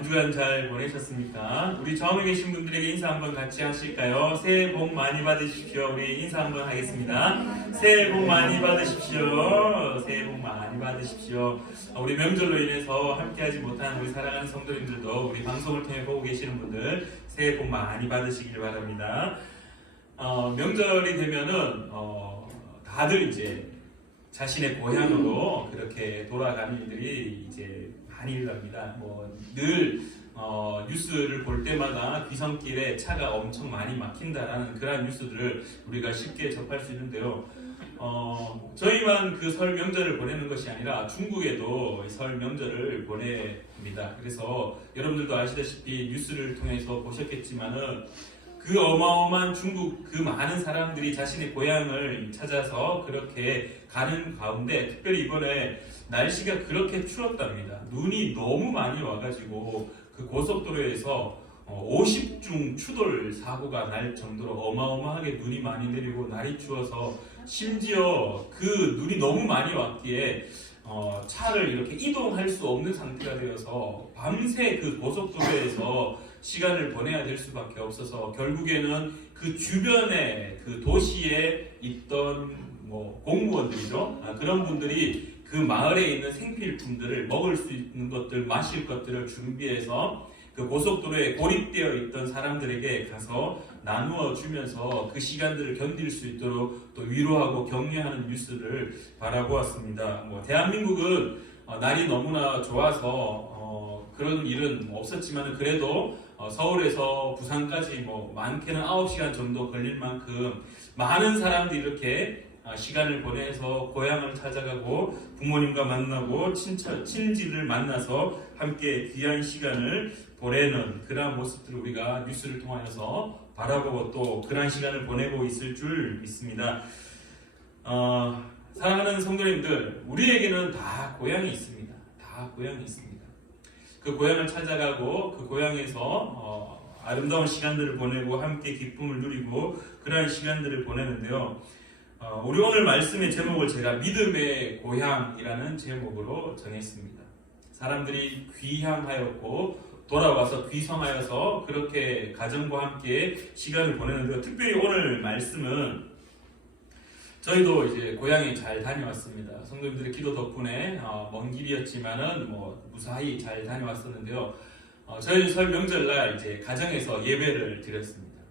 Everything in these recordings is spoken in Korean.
한 주간 잘 보내셨습니까? 우리 처음에 계신 분들에게 인사 한번 같이 하실까요? 새해 복 많이 받으십시오. 우리 인사 한번 하겠습니다. 새해 복 많이 받으십시오. 새해 복 많이 받으십시오. 우리 명절로 인해서 함께하지 못한 우리 사랑하는 성도님들도 우리 방송을 통해 보고 계시는 분들 새해 복 많이 받으시길 바랍니다. 명절이 되면은 다들 이제 자신의 고향으로 그렇게 돌아가는 일들이 이제 많이 일어납니다. 늘 뉴스를 볼 때마다 귀성길에 차가 엄청 많이 막힌다라는 그런 뉴스들을 우리가 쉽게 접할 수 있는데요. 저희만 그 설 명절을 보내는 것이 아니라 중국에도 설 명절을 보냅니다. 그래서 여러분들도 아시다시피 뉴스를 통해서 보셨겠지만은 그 어마어마한 중국 그 많은 사람들이 자신의 고향을 찾아서 그렇게 가는 가운데 특별히 이번에 날씨가 그렇게 추웠답니다. 눈이 너무 많이 와가지고 그 고속도로에서 50중 추돌 사고가 날 정도로 어마어마하게 눈이 많이 내리고 날이 추워서 심지어 그 눈이 너무 많이 왔기에 차를 이렇게 이동할 수 없는 상태가 되어서 밤새 그 고속도로에서 시간을 보내야 될 수밖에 없어서 결국에는 그 주변에 그 도시에 있던 공무원들이죠. 그런 분들이 그 마을에 있는 생필품들을 먹을 수 있는 것들, 마실 것들을 준비해서 그 고속도로에 고립되어 있던 사람들에게 가서 나누어 주면서 그 시간들을 견딜 수 있도록 또 위로하고 격려하는 뉴스를 바라보았습니다. 대한민국은 날이 너무나 좋아서 그런 일은 없었지만 그래도 서울에서 부산까지 많게는 9시간 정도 걸릴 만큼 많은 사람들이 이렇게 시간을 보내서 고향을 찾아가고 부모님과 만나고 친지를 만나서 함께 귀한 시간을 보내는 그러한 모습들을 우리가 뉴스를 통하여서 바라보고 또 그러한 시간을 보내고 있을 줄 믿습니다. 사랑하는 성도님들, 우리에게는 다 고향이 있습니다. 다 고향이 있습니다. 그 고향을 찾아가고 그 고향에서 아름다운 시간들을 보내고 함께 기쁨을 누리고 그러한 시간들을 보내는데요. 우리 오늘 말씀의 제목을 제가 믿음의 고향이라는 제목으로 정했습니다. 사람들이 귀향하였고 돌아와서 귀성하여서 그렇게 가정과 함께 시간을 보내는데요. 특별히 오늘 말씀은 저희도 이제 고향에 잘 다녀왔습니다. 성도님들의 기도 덕분에 먼 길이었지만은 무사히 잘 다녀왔었는데요. 저희는 설 명절날 이제 가정에서 예배를 드렸습니다.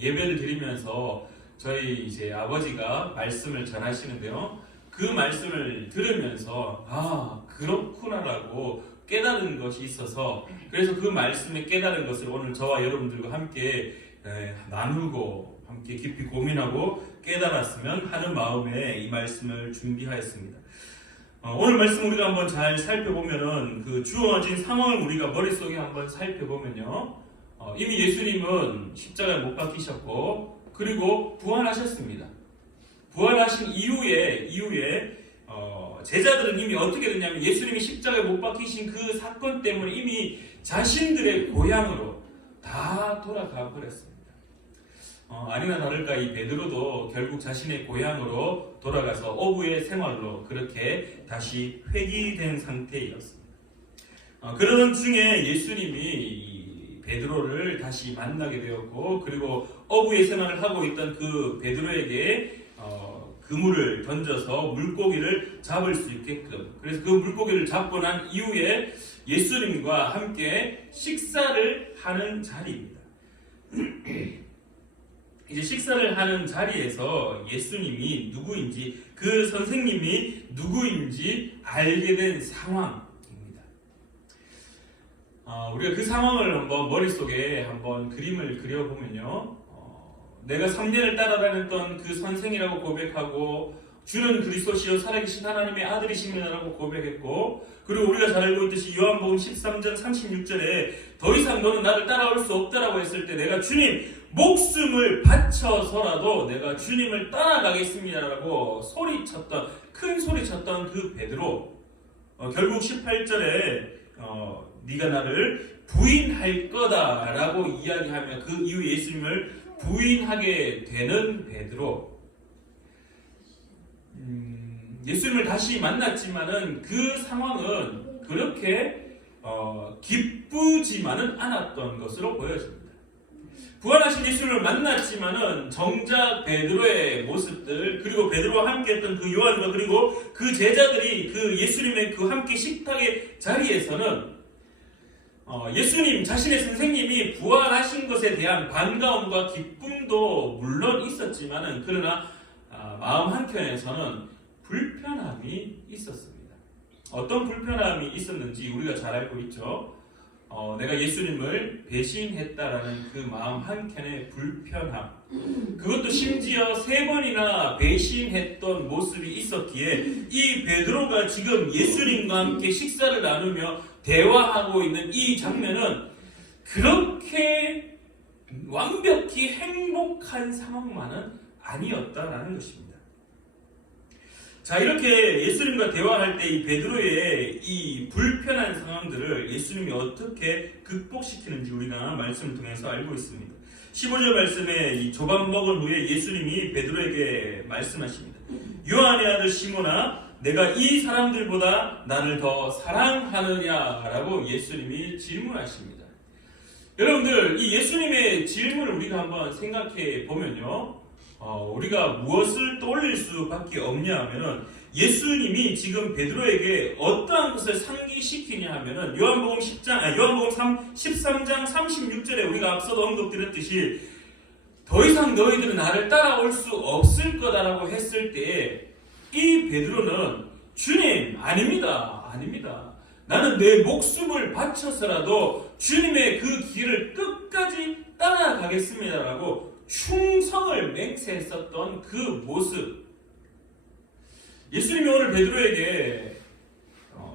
예배를 드리면서 저희 이제 아버지가 말씀을 전하시는데요. 그 말씀을 들으면서 그렇구나라고 깨달은 것이 있어서 그래서 그 말씀에 깨달은 것을 오늘 저와 여러분들과 함께 나누고 함께 깊이 고민하고 깨달았으면 하는 마음에 이 말씀을 준비하였습니다. 오늘 말씀 우리가 한번 잘 살펴보면은 그 주어진 상황을 우리가 머릿속에 한번 살펴보면요. 이미 예수님은 십자가에 못 박히셨고 그리고 부활하셨습니다. 부활하신 이후에 제자들은 이미 어떻게 됐냐면 예수님이 십자가에 못 박히신 그 사건 때문에 이미 자신들의 고향으로 다 돌아가 버렸습니다. 아니나 다를까 이 베드로도 결국 자신의 고향으로 돌아가서 어부의 생활로 그렇게 다시 회귀된 상태였습니다. 그러는 중에 예수님이 베드로를 다시 만나게 되었고 그리고 어부의 생활을 하고 있던 그 베드로에게 그물을 던져서 물고기를 잡을 수 있게끔 그래서 그 물고기를 잡고 난 이후에 예수님과 함께 식사를 하는 자리입니다. 이제 식사를 하는 자리에서 예수님이 누구인지 그 선생님이 누구인지 알게 된 상황입니다. 우리가 그 상황을 한번 머릿속에 한번 그림을 그려보면요. 내가 3년을 따라다녔던 그 선생이라고 고백하고 주는 그리스도시요 살아계신 하나님의 아들이시라고 고백했고 그리고 우리가 잘 알고 있듯이 요한복음 13장 36절에 더 이상 너는 나를 따라올 수 없다라고 했을 때 내가 주님 목숨을 바쳐서라도 내가 주님을 따라가겠습니다라고 큰 소리쳤던 그 베드로 결국 18절에 네가 나를 부인할 거다라고 이야기하며 그 이후 예수님을 부인하게 되는 베드로 예수님을 다시 만났지만은 그 상황은 그렇게 기쁘지만은 않았던 것으로 보여집니다. 부활하신 예수를 만났지만은 정작 베드로의 모습들, 그리고 베드로와 함께했던 그 요한과 그리고 그 제자들이 그 예수님의 그 함께 식탁의 자리에서는 예수님 자신의 선생님이 부활하신 것에 대한 반가움과 기쁨도 물론 있었지만은 그러나 마음 한켠에서는 불편함이 있었습니다. 어떤 불편함이 있었는지 우리가 잘 알고 있죠. 내가 예수님을 배신했다라는 그 마음 한켠의 불편함, 그것도 심지어 3번이나 배신했던 모습이 있었기에 이 베드로가 지금 예수님과 함께 식사를 나누며 대화하고 있는 이 장면은 그렇게 완벽히 행복한 상황만은 아니었다라는 것입니다. 자, 이렇게 예수님과 대화할 때 이 베드로의 이 불편한 상황들을 예수님이 어떻게 극복시키는지 우리가 말씀을 통해서 알고 있습니다. 15절 말씀에 이 조밥 먹은 후에 예수님이 베드로에게 말씀하십니다. 요한의 아들 시몬아, 내가 이 사람들보다 나를 더 사랑하느냐라고 예수님이 질문하십니다. 여러분들, 이 예수님의 질문을 우리가 한번 생각해 보면요, 우리가 무엇을 떠올릴 수밖에 없냐 하면은 예수님이 지금 베드로에게 어떠한 것을 상기시키냐 하면은 요한복음 13장 36절에 우리가 앞서도 언급드렸듯이 더 이상 너희들은 나를 따라올 수 없을 거다라고 했을 때 이 베드로는 주님, 아닙니다. 나는 내 목숨을 바쳐서라도 주님의 그 길을 끝까지 따라가겠습니다라고 충성을 맹세했었던 그 모습. 예수님이 오늘 베드로에게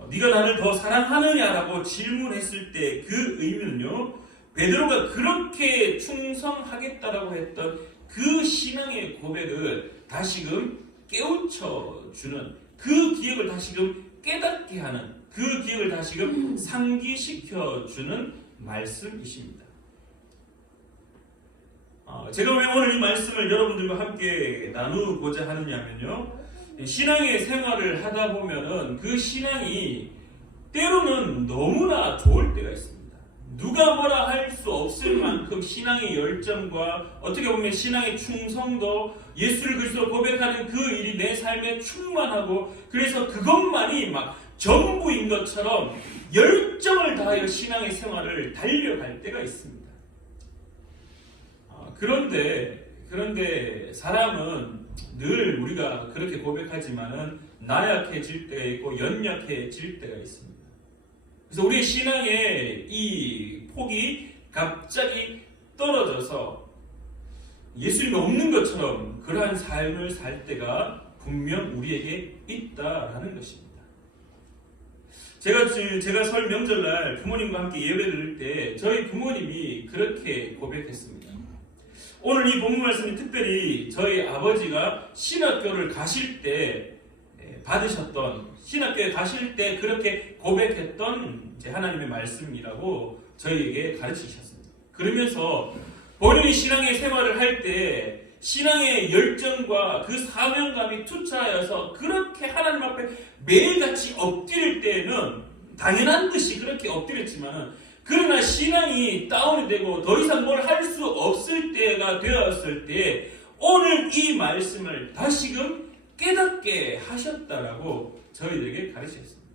네가 나를 더 사랑하느냐라고 질문했을 때 그 의미는요, 베드로가 그렇게 충성하겠다라고 했던 그 신앙의 고백을 다시금 깨우쳐주는, 그 기억을 다시금 깨닫게 하는, 그 기억을 다시금 상기시켜주는 말씀이십니다. 제가 왜 오늘 이 말씀을 여러분들과 함께 나누고자 하느냐면요, 신앙의 생활을 하다 보면은 그 신앙이 때로는 너무나 좋을 때가 있습니다. 누가 뭐라 할 수 없을 만큼 신앙의 열정과 어떻게 보면 신앙의 충성도, 예수를 그리스도 고백하는 그 일이 내 삶에 충만하고 그래서 그것만이 막 전부인 것처럼 열정을 다하여 신앙의 생활을 달려갈 때가 있습니다. 그런데 사람은 늘 우리가 그렇게 고백하지만은 나약해질 때가 있고 연약해질 때가 있습니다. 그래서 우리의 신앙의 이 폭이 갑자기 떨어져서 예수님이 없는 것처럼 그러한 삶을 살 때가 분명 우리에게 있다라는 것입니다. 제가 설 명절날 부모님과 함께 예배를 드릴 때 저희 부모님이 그렇게 고백했습니다. 오늘 이 본문 말씀이 특별히 저희 아버지가 신학교를 가실 때 받으셨던, 신학교에 가실 때 그렇게 고백했던 하나님의 말씀이라고 저희에게 가르치셨습니다. 그러면서 본인이 신앙의 생활을 할 때 신앙의 열정과 그 사명감이 투차하여서 그렇게 하나님 앞에 매일같이 엎드릴 때는 당연한 듯이 그렇게 엎드렸지만은, 그러나 신앙이 다운이 되고 더 이상 뭘 할 수 없을 때가 되었을 때 오늘 이 말씀을 다시금 깨닫게 하셨다라고 저희들에게 가르치셨습니다.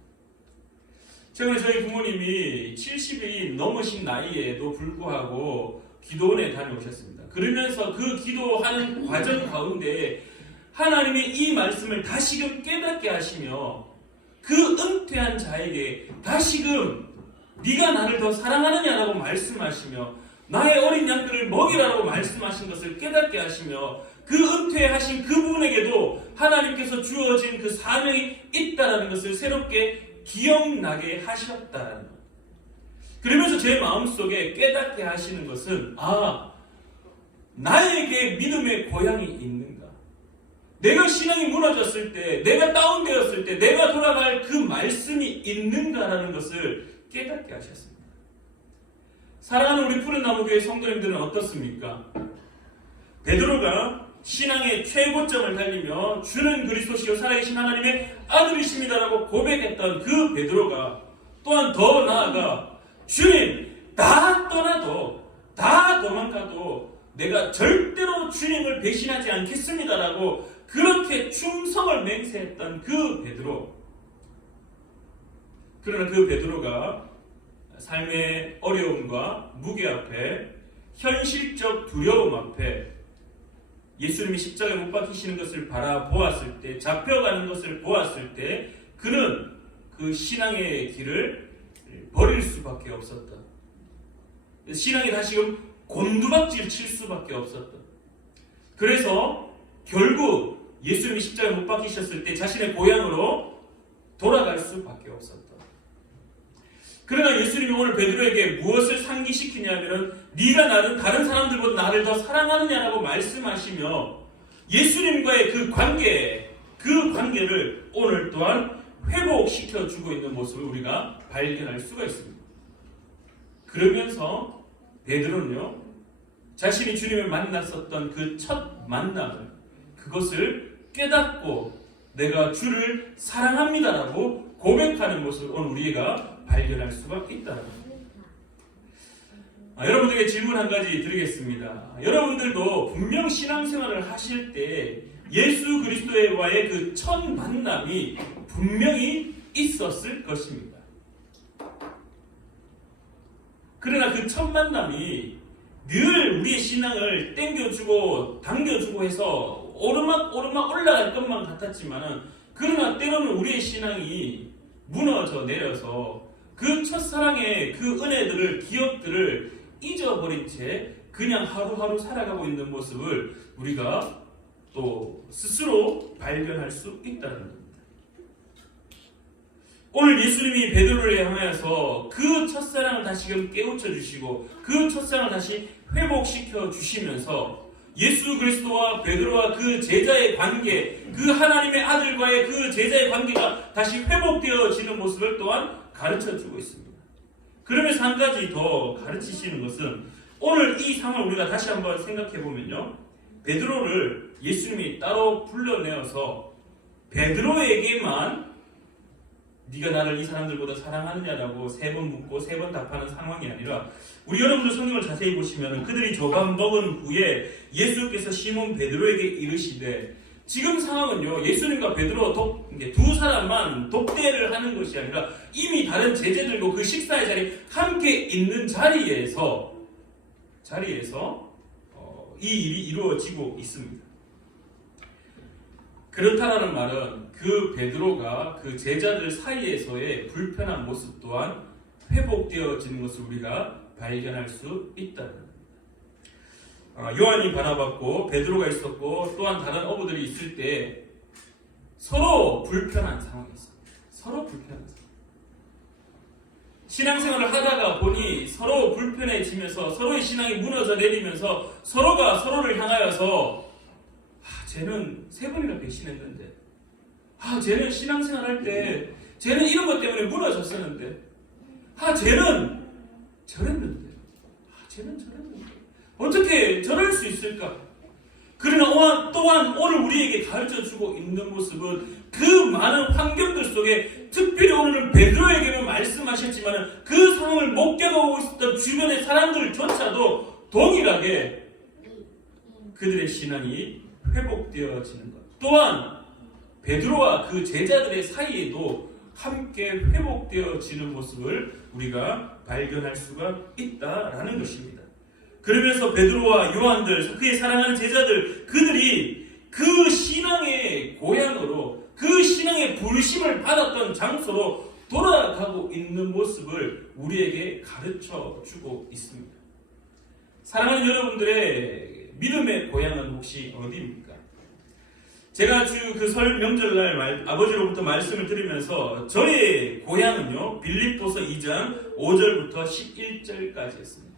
최근에 저희 부모님이 70이 넘으신 나이에도 불구하고 기도원에 다녀오셨습니다. 그러면서 그 기도하는 과정 가운데 하나님이 이 말씀을 다시금 깨닫게 하시며 그 은퇴한 자에게 다시금 네가 나를 더 사랑하느냐라고 말씀하시며 나의 어린 양들을 먹이라고 말씀하신 것을 깨닫게 하시며 그 은퇴하신 그분에게도 하나님께서 주어진 그 사명이 있다는 것을 새롭게 기억나게 하셨다는 것. 그러면서 제 마음속에 깨닫게 하시는 것은 나에게 믿음의 고향이 있는가? 내가 신앙이 무너졌을 때, 내가 다운되었을 때 내가 돌아갈 그 말씀이 있는가라는 것을 깨닫게 하셨습니다. 사랑하는 우리 푸른나무교회 성도님들은 어떻습니까? 베드로가 신앙의 최고점을 달리며 주는 그리스도시요 살아계신 하나님의 아들이십니다라고 고백했던 그 베드로가 또한 더 나아가 주님 다 떠나도 다 도망가도 내가 절대로 주님을 배신하지 않겠습니다라고 그렇게 충성을 맹세했던 그 베드로. 그러나 그 베드로가 삶의 어려움과 무게 앞에 현실적 두려움 앞에 예수님이 십자가에 못 박히시는 것을 바라보았을 때, 잡혀가는 것을 보았을 때 그는 그 신앙의 길을 버릴 수밖에 없었다. 신앙이 다시금 곤두박질 칠 수밖에 없었다. 그래서 결국 예수님이 십자가에 못 박히셨을 때 자신의 고향으로 돌아갈 수밖에 없었다. 그러나 예수님이 오늘 베드로에게 무엇을 상기시키냐면 네가 나는 다른 사람들보다 나를 더 사랑하느냐라고 말씀하시며 예수님과의 그 관계를 오늘 또한 회복시켜주고 있는 모습을 우리가 발견할 수가 있습니다. 그러면서 베드로는요, 자신이 주님을 만났었던 그 첫 만남을, 그것을 깨닫고 내가 주를 사랑합니다라고 고백하는 모습을 오늘 우리가 발견할 수가 있다는 겁니다. 여러분들에게 질문 한 가지 드리겠습니다. 여러분들도 분명 신앙생활을 하실 때 예수 그리스도와의 그 첫 만남이 분명히 있었을 것입니다. 그러나 그 첫 만남이 늘 우리의 신앙을 땡겨주고 당겨주고 해서 오르막 올라갈 것만 같았지만 그러나 때로는 우리의 신앙이 무너져 내려서 그 첫사랑의 그 은혜들을, 기억들을 잊어버린 채 그냥 하루하루 살아가고 있는 모습을 우리가 또 스스로 발견할 수 있다는 겁니다. 오늘 예수님이 베드로를 향하여서 그 첫사랑을 다시금 깨우쳐 주시고 그 첫사랑을 다시 회복시켜 주시면서 예수 그리스도와 베드로와 그 제자의 관계, 그 하나님의 아들과의 그 제자의 관계가 다시 회복되어지는 모습을 또한 가르쳐주고 있습니다. 그러면서 한 가지 더 가르치시는 것은 오늘 이 상황을 우리가 다시 한번 생각해 보면요, 베드로를 예수님이 따로 불러내어서 베드로에게만 네가 나를 이 사람들보다 사랑하느냐라고 3번 묻고 3번 답하는 상황이 아니라 우리 여러분들 성경을 자세히 보시면 그들이 조각 먹은 후에 예수께서 시몬 베드로에게 이르시되, 지금 상황은요, 예수님과 베드로 두 사람만 독대를 하는 것이 아니라 이미 다른 제자들과 그 식사의 자리에 함께 있는 자리에서 이 일이 이루어지고 있습니다. 그렇다라는 말은 그 베드로가 그 제자들 사이에서의 불편한 모습 또한 회복되어지는 것을 우리가 발견할 수 있다는 겁니다. 요한이 바라봤고 베드로가 있었고 또한 다른 어부들이 있을 때 서로 불편한 상황이 있습니다. 서로 불편한 상황. 신앙생활을 하다가 보니 서로 불편해지면서 서로의 신앙이 무너져 내리면서 서로가 서로를 향하여서 쟤는 3번이나 배신했는데, 쟤는 신앙생활 할 때 쟤는 이런 것 때문에 무너졌었는데, 쟤는 저랬는데, 쟤는 저랬는데 어떻게 저럴 수 있을까? 그러나 또한 오늘 우리에게 가르쳐주고 있는 모습은 그 많은 환경들 속에 특별히 오늘은 베드로에게는 말씀하셨지만 그 상황을 못 겪어오고 있었던 주변의 사람들조차도 동일하게 그들의 신앙이 회복되어지는 것, 또한 베드로와 그 제자들의 사이에도 함께 회복되어지는 모습을 우리가 발견할 수가 있다라는 것입니다. 그러면서 베드로와 요한들, 그의 사랑하는 제자들, 그들이 그 신앙의 고향으로, 그 신앙의 부르심을 받았던 장소로 돌아가고 있는 모습을 우리에게 가르쳐주고 있습니다. 사랑하는 여러분들의 믿음의 고향은 혹시 어디입니까? 제가 그 설 명절날 아버지로부터 말씀을 들으면서 저의 고향은요, 빌립보서 2장 5절부터 11절까지였습니다.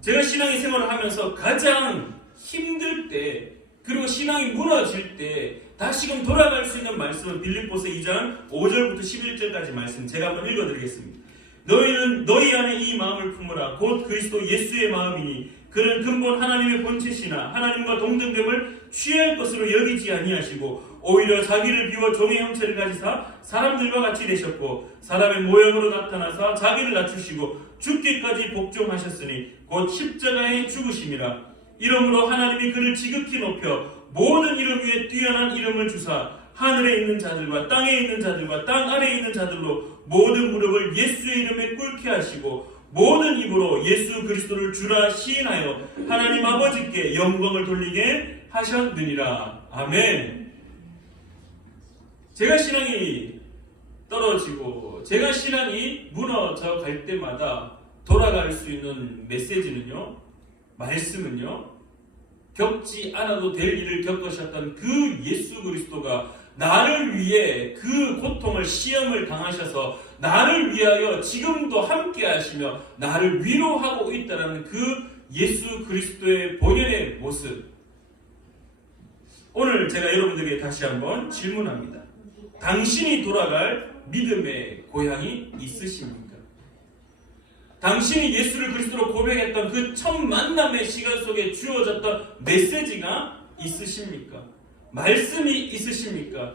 제가 신앙의 생활을 하면서 가장 힘들 때, 그리고 신앙이 무너질 때 다시금 돌아갈 수 있는 말씀은 빌립보서 2장 5절부터 11절까지 말씀, 제가 한번 읽어드리겠습니다. 너희는 너희 안에 이 마음을 품으라. 곧 그리스도 예수의 마음이니 그는 근본 하나님의 본체시나 하나님과 동등됨을 취할 것으로 여기지 아니하시고 오히려 자기를 비워 종의 형체를 가지사 사람들과 같이 되셨고 사람의 모형으로 나타나사 자기를 낮추시고 죽기까지 복종하셨으니 곧 십자가에 죽으심이라. 이러므로 하나님이 그를 지극히 높여 모든 이름 위에 뛰어난 이름을 주사 하늘에 있는 자들과 땅에 있는 자들과 땅 아래에 있는 자들로 모든 무릎을 예수의 이름에 꿇게 하시고 모든 입으로 예수 그리스도를 주라 시인하여 하나님 아버지께 영광을 돌리게 하셨느니라. 아멘. 제가 신앙이 떨어지고 제가 신앙이 무너져 갈 때마다 돌아갈 수 있는 메시지는요, 말씀은요, 겪지 않아도 될 일을 겪으셨던 그 예수 그리스도가 나를 위해 그 고통을 시험을 당하셔서 나를 위하여 지금도 함께 하시며 나를 위로하고 있다는 그 예수 그리스도의 본연의 모습. 오늘 제가 여러분들에게 다시 한번 질문합니다. 당신이 돌아갈 믿음의 고향이 있으십니까? 당신이 예수를 그리스도로 고백했던 그 첫 만남의 시간 속에 주어졌던 메시지가 있으십니까? 말씀이 있으십니까?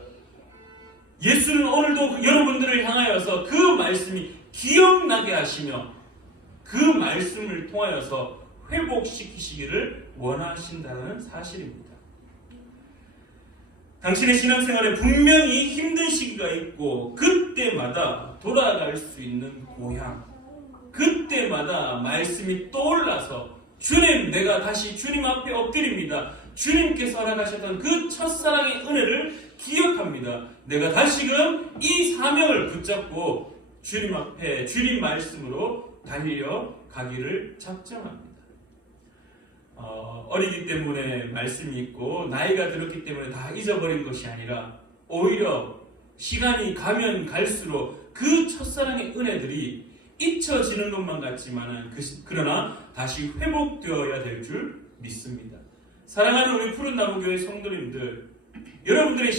예수는 오늘도 여러분들을 향하여서 그 말씀이 기억나게 하시며 그 말씀을 통하여서 회복시키시기를 원하신다는 사실입니다. 당신의 신앙생활에 분명히 힘든 시기가 있고 그때마다 돌아갈 수 있는 고향, 그때마다 말씀이 떠올라서 주님, 내가 다시 주님 앞에 엎드립니다. 주님께서 허락하셨던 그 첫사랑의 은혜를 기억합니다. 내가 다시금 이 사명을 붙잡고 주님 앞에 주님 말씀으로 달려 가기를 작정합니다. 어리기 때문에 말씀이 있고 나이가 들었기 때문에 다 잊어버린 것이 아니라 오히려 시간이 가면 갈수록 그 첫사랑의 은혜들이 잊혀지는 것만 같지만은 그러나 다시 회복되어야 될 줄 믿습니다. 사랑하는 우리 푸른나무교회 성도님들, 여러분들의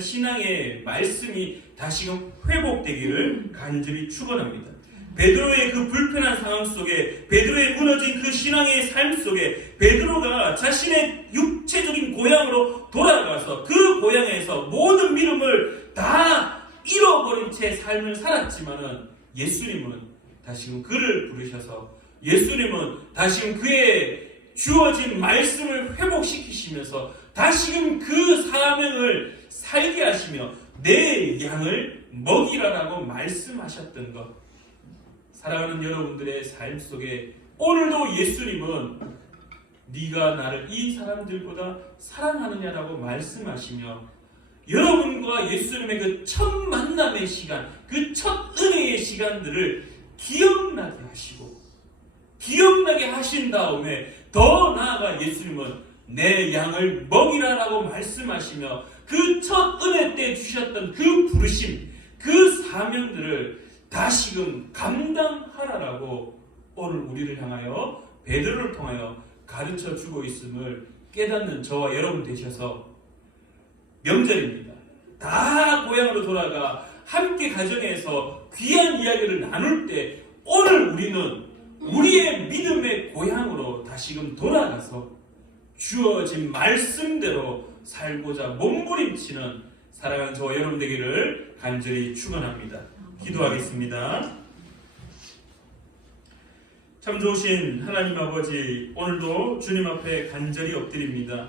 신앙의 말씀이 다시금 회복되기를 간절히 축원합니다. 베드로의 그 불편한 상황 속에, 베드로의 무너진 그 신앙의 삶 속에 베드로가 자신의 육체적인 고향으로 돌아가서 그 고향에서 모든 믿음을 다 잃어버린 채 삶을 살았지만은 예수님은 다시금 그를 부르셔서 예수님은 다시금 그의 주어진 말씀을 회복시키시면서 다시금 그 사명을 살게 하시며 내 양을 먹이라라고 말씀하셨던 것. 사랑하는 여러분들의 삶 속에 오늘도 예수님은 네가 나를 이 사람들보다 사랑하느냐라고 말씀하시며 여러분과 예수님의 그 첫 만남의 시간, 그 첫 은혜의 시간들을 기억나게 하시고 기억나게 하신 다음에 더 나아가 예수님은 내 양을 먹이라라고 말씀하시며 그 첫 은혜 때 주셨던 그 부르심, 그 사명들을 다시금 감당하라라고 오늘 우리를 향하여 베드로를 통하여 가르쳐 주고 있음을 깨닫는 저와 여러분 되셔서 명절입니다. 다 고향으로 돌아가 함께 가정에서 귀한 이야기를 나눌 때 오늘 우리는 우리의 믿음의 고향으로 다시금 돌아가서 주어진 말씀대로 살고자 몸부림치는 사랑하는 저와 여러분 되기를 간절히 축원합니다. 기도하겠습니다. 참 좋으신 하나님 아버지, 오늘도 주님 앞에 간절히 엎드립니다.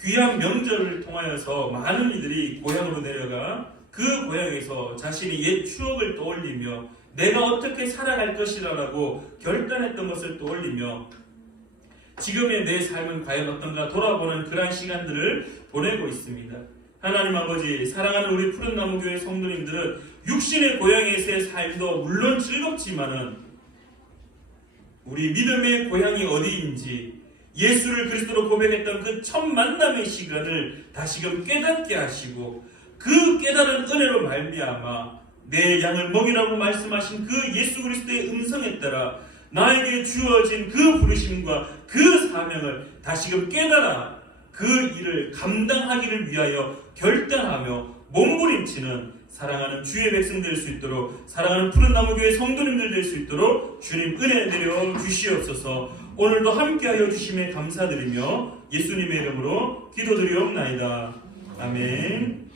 귀한 명절을 통하여서 많은 이들이 고향으로 내려가 그 고향에서 자신의 옛 추억을 떠올리며 내가 어떻게 살아갈 것이라고 결단했던 것을 떠올리며 지금의 내 삶은 과연 어떤가 돌아보는 그러한 시간들을 보내고 있습니다. 하나님 아버지, 사랑하는 우리 푸른나무교회 성도님들은 육신의 고향에서의 삶도 물론 즐겁지만은 우리 믿음의 고향이 어디인지 예수를 그리스도로 고백했던 그 첫 만남의 시간을 다시금 깨닫게 하시고 그 깨달은 은혜로 말미암아 내 양을 먹이라고 말씀하신 그 예수 그리스도의 음성에 따라 나에게 주어진 그 부르심과 그 사명을 다시금 깨달아 그 일을 감당하기를 위하여 결단하며 몸부림치는 사랑하는 주의 백성 될 수 있도록, 사랑하는 푸른 나무 교회 성도님들 될 수 있도록 주님 은혜 내려 주시옵소서. 오늘도 함께하여 주심에 감사드리며 예수님의 이름으로 기도드리옵나이다. 아멘.